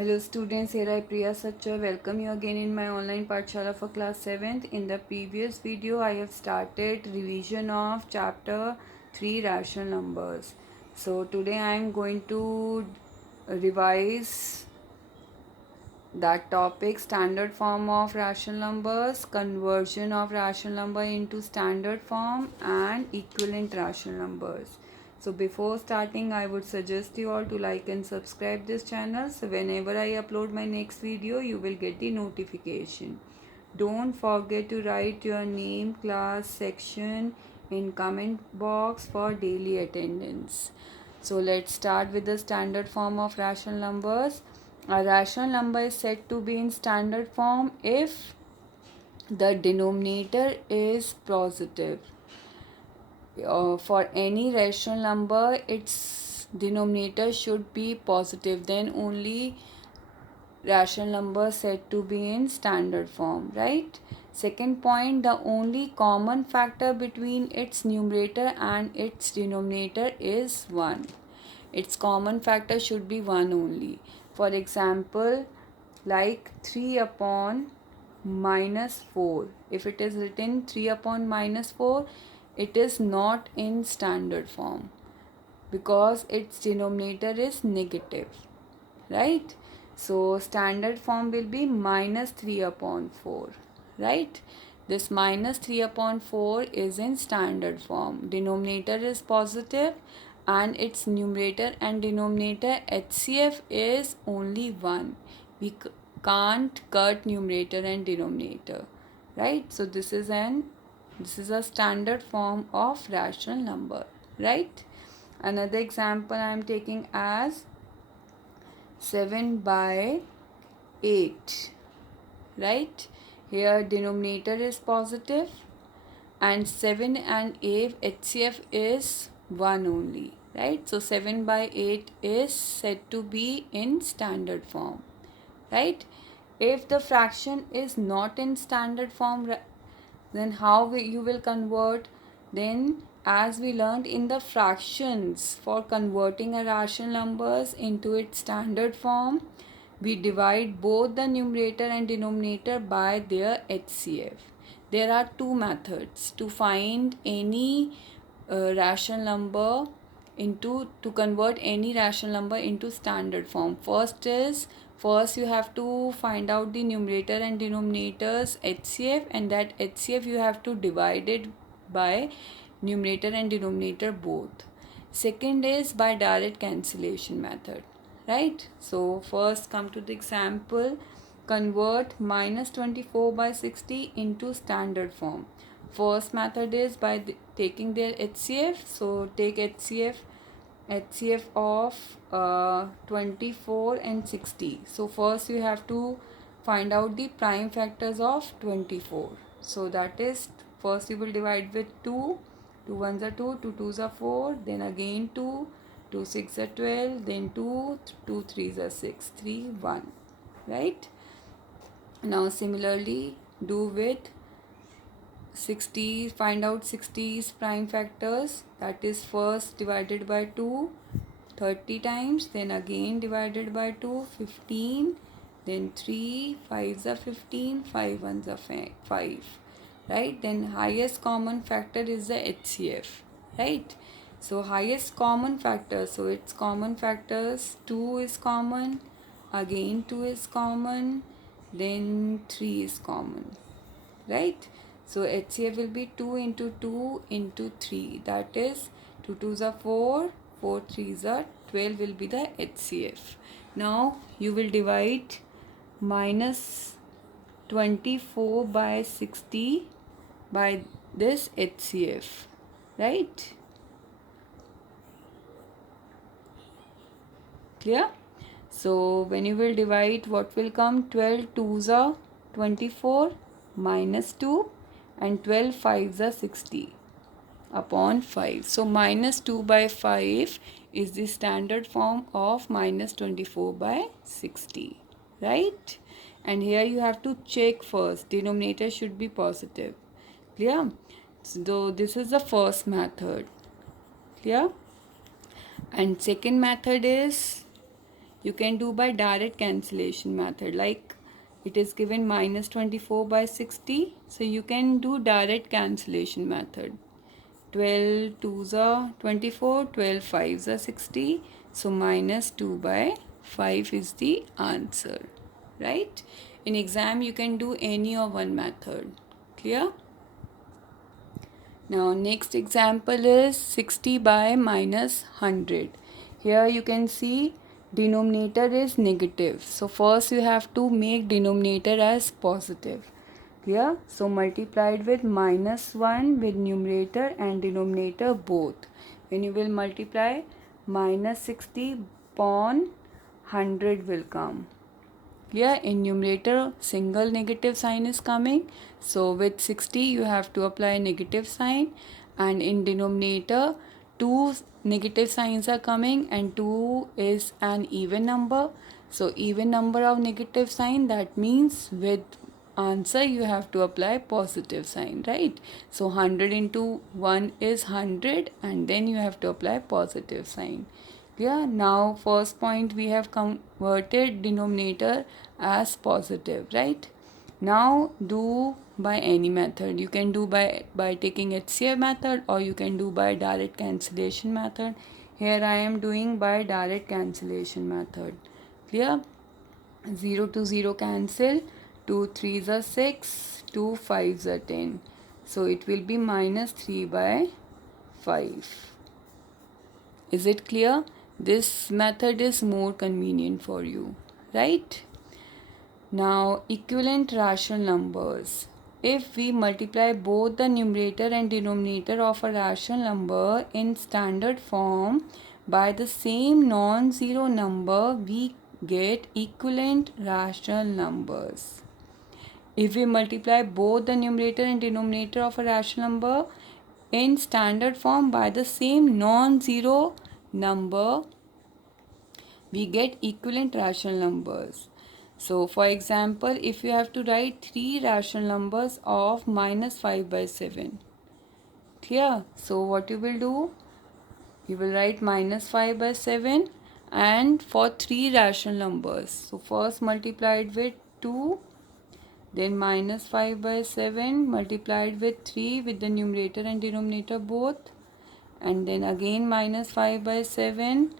Hello students, here I Priya Satcha. Welcome you again in my online Pathshala for class 7th. In the previous video, I have started revision of chapter 3 rational numbers. So today I am going to revise that topic, standard form of rational numbers, conversion of rational number into standard form, and equivalent rational numbers. So before starting, I would suggest you all to like and subscribe this channel, so whenever I upload my next video you will get the notification. Don't forget to write your name, class, section in comment box for daily attendance. So let's start with the standard form of rational numbers. A rational number is said to be in standard form if the denominator is positive. For any rational number, its denominator should be positive, then only rational number said to be in standard form, right? Second point, the only common factor between its numerator and its denominator is 1. Its common factor should be 1 only. For example, like 3 upon minus 4. If it is written 3 upon minus 4, it is not in standard form because its denominator is negative, right? So standard form will be minus 3 upon 4, right? This minus 3 upon 4 is in standard form. Denominator is positive and its numerator and denominator HCF is only 1. We can't cut numerator and denominator, right? So this is a standard form of rational number, right? Another example I am taking as 7 by 8, right? Here denominator is positive and 7 and 8 HCF is 1 only, right? So 7 by 8 is said to be in standard form, right? If the fraction is not in standard form, then how you will convert? Then as we learned in the fractions, for converting a rational numbers into its standard form, we divide both the numerator and denominator by their HCF. There are two methods to find any rational number to convert any rational number into standard form. First you have to find out the numerator and denominator's HCF, and that HCF you have to divide it by numerator and denominator both. Second is by direct cancellation method, right? So first come to the example. Convert minus 24 by 60 into standard form. First method is by taking their HCF. So take HCF of 24 and 60. So first you have to find out the prime factors of 24. So that is, first you will divide with 2. 2 ones are 2, 2 twos are 4, then again 2, 2 6 are 12, then 2, 2 threes are 6, 3 1, right? Now similarly do with 60, find out 60's prime factors. That is first divided by 2 30 times, then again divided by 2 15, then 3 5s are 15, 5 ones are 5, right? Then highest common factor is the HCF, right? So highest common factor, so its common factors, 2 is common, again 2 is common, then 3 is common, right? So HCF will be 2 into 2 into 3, that is 2 twos are 4, 4 threes are 12 will be the HCF. Now you will divide minus 24 by 60 by this HCF, right? Clear? So when you will divide, what will come? 12 twos are 24 minus 2 and 12 fives are 60 upon 5. So minus 2 by 5 is the standard form of minus 24 by 60, right? And here you have to check first, denominator should be positive. Clear? So this is the first method. Clear? And second method is You can do by direct cancellation method, like it is given minus 24 by 60, so you can do direct cancellation method. 12 2s are 24, 12 5s are 60, so minus 2 by 5 is the answer, right? In exam you can do any of one method. Clear? Now next example is 60 by minus 100. Here you can see denominator is negative. So first you have to make denominator as positive. Clear? So multiplied with minus 1 with numerator and denominator both. When you will multiply, minus 60 upon 100 will come. Clear? In numerator single negative sign is coming, so with 60 you have to apply negative sign, and in denominator two negative signs are coming and 2 is an even number, so even number of negative sign, that means with answer you have to apply positive sign, right? So 100 into 1 is 100 and then you have to apply positive sign. Yeah, now first point we have converted denominator as positive, right? Now do by any method. You can do by taking HCF method, or you can do by direct cancellation method. Here I am doing by direct cancellation method. Clear? 0 to 0 cancel, 2 3s are 6, 2 5s are 10. So it will be minus 3 by 5. Is it clear? This method is more convenient for you, right? Now, equivalent rational numbers. If we multiply both the numerator and denominator of a rational number in standard form by the same non-zero number, we get equivalent rational numbers. If we multiply both the numerator and denominator of a rational number in standard form by the same non-zero number, we get equivalent rational numbers. So for example, if you have to write three rational numbers of minus 5 by 7, clear? So what you will do? You will write minus 5 by 7 and for three rational numbers. So first multiplied with 2, then minus 5 by 7 multiplied with 3 with the numerator and denominator both, and then again minus 5 by 7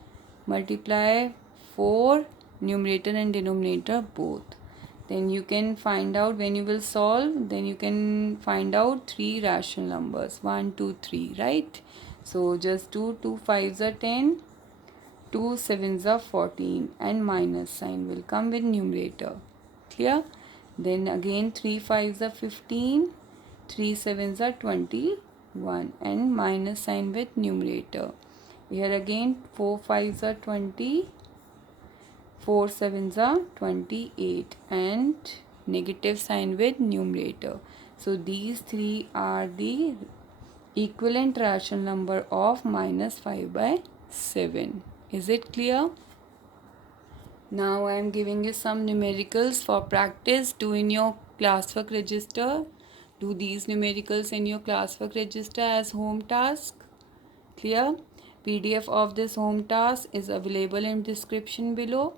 multiply 4 numerator and denominator both. Then you can find out, when you will solve, then you can find out three rational numbers, 1 2 3, right? So just 2 5s are 10, 2 7s are 14, and minus sign will come with numerator. Clear? Then again 3 5s are 15, 3 7s are 21, and minus sign with numerator. Here again 4 5s are 20, 4 7s are 28, and negative sign with numerator. So these three are the equivalent rational number of minus 5 by 7. Is it clear? Now I am giving you some numericals for practice. Do in your classwork register. Do these numericals in your classwork register as home task. Clear? PDF of this home task is available in description below.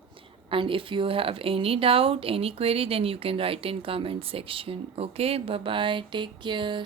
And if you have any doubt, any query, then you can write in comment section. Okay, bye bye. Take care.